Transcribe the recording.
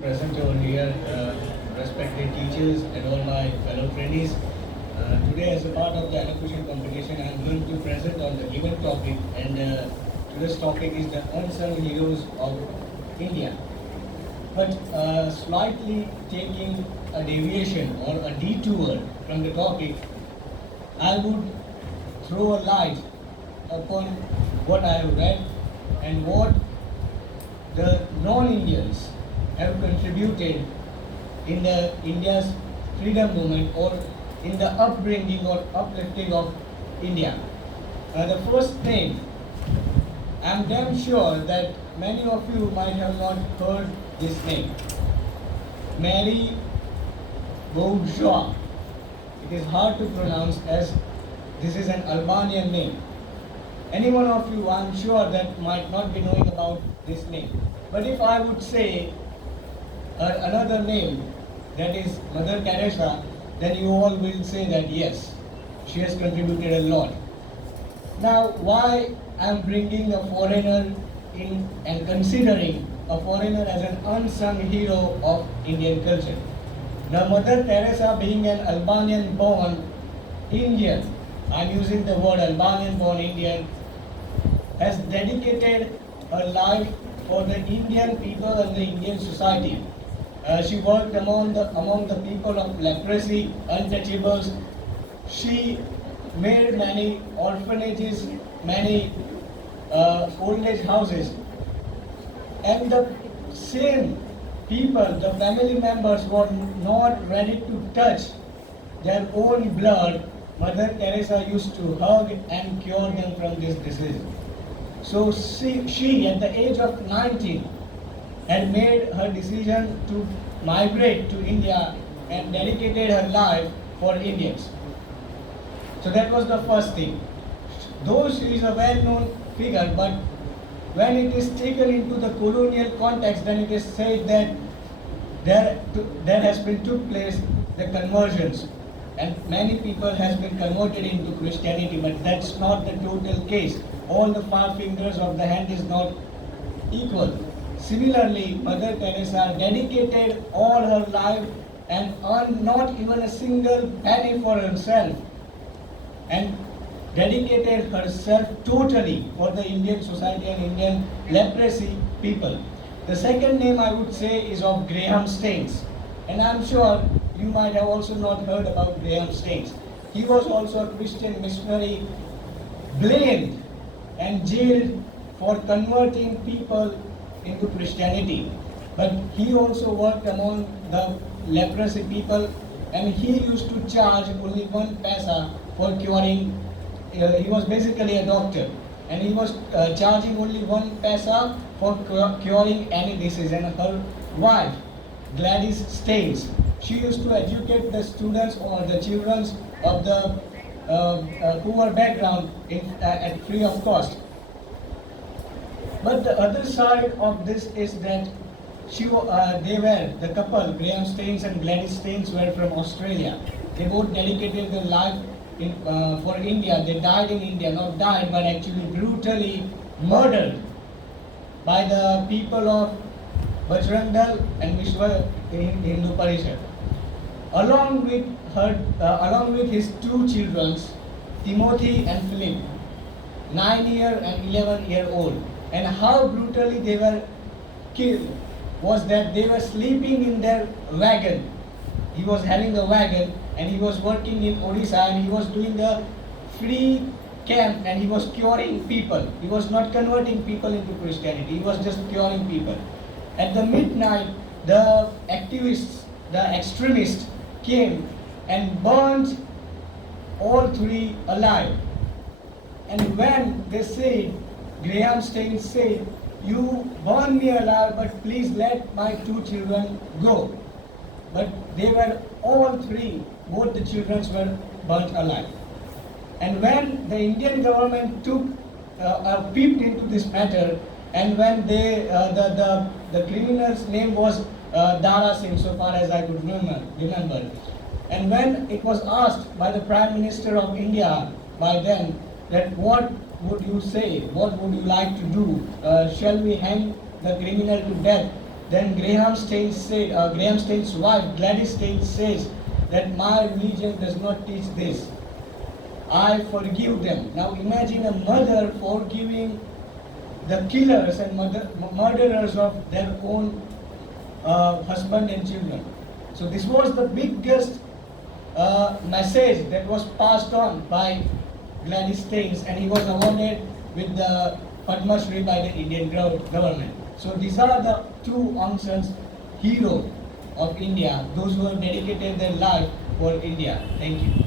Present over here, respected teachers and all my fellow trainees. Today, as a part of the elocution competition, I am going to present on the given topic, and today's topic is the unsung heroes of India. But slightly taking a deviation or a detour from the topic, I would throw a light upon what I have read and what the non-Indians have contributed in the India's freedom movement or in the upbringing or uplifting of India. The first thing, I'm damn sure that many of you might have not heard this name, Mary Bourgeois. It is hard to pronounce as this is an Albanian name. Any one of you, I'm sure, that might not be knowing about this name. But if I would say another name, that is Mother Teresa, then you all will say that yes, she has contributed a lot. Now, why I'm bringing a foreigner in and considering a foreigner as an unsung hero of Indian culture? Now, Mother Teresa, being an Albanian-born Indian, I'm using the word Albanian-born Indian, has dedicated her life for the Indian people and the Indian society. She worked among the people of leprosy, untouchables. She made many orphanages, many old age houses. And the same people, the family members, were not ready to touch their own blood. Mother Teresa used to hug and cure them from this disease. So she at the age of 19, had made her decision to migrate to India and dedicated her life for Indians. So that was the first thing. Though she is a well-known figure, but when it is taken into the colonial context, then it is said that there has been took place the conversions, and many people has been converted into Christianity, but that's not the total case. All the five fingers of the hand is not equal. Similarly, Mother Teresa dedicated all her life and earned not even a single penny for herself, and dedicated herself totally for the Indian society and Indian leprosy people. The second name I would say is of Graham Stains, and I'm sure you might have also not heard about Graham Stains. He was also a Christian missionary, blamed and jailed for converting people into Christianity. But he also worked among the leprosy people, and he used to charge only 1 paisa for curing. He was basically a doctor, and he was charging only 1 paisa for curing any disease. And her wife, Gladys Stains, she used to educate the students or the children of the poor background at free of cost. But the other side of this is that the couple, Graham Stains and Gladys Stains, were from Australia. They both dedicated their life for India. They died in India, not died, but actually brutally murdered by the people of Bajrang Dal and Vishwa Hindu Parishad. Along with his two children, Timothy and Philip, 9-year and 11-year-old. And how brutally they were killed was that they were sleeping in their wagon. He was having a wagon and he was working in Odisha, and he was doing a free camp, and he was curing people. He was not converting people into Christianity, he was just curing people. At the midnight, the activists, the extremists came and burned all three alive. And when they said, Graham Stains said, "You burn me alive, but please let my two children go." But they were all three, both the children were burnt alive. And when the Indian government peeped into this matter, and when the criminal's name was Dara Singh, so far as I could remember, and when it was asked by the Prime Minister of India by then that what would you say, what would you like to do, shall we hang the criminal to death? Then Graham Stains' wife, Gladys Stains, says that my religion does not teach this. I forgive them. Now imagine a mother forgiving the killers and murderers of their own husband and children. So this was the biggest message that was passed on by Gladys Stains, and he was awarded with the Padma Shri by the Indian government. So these are the two unsung heroes of India, those who have dedicated their life for India. Thank you.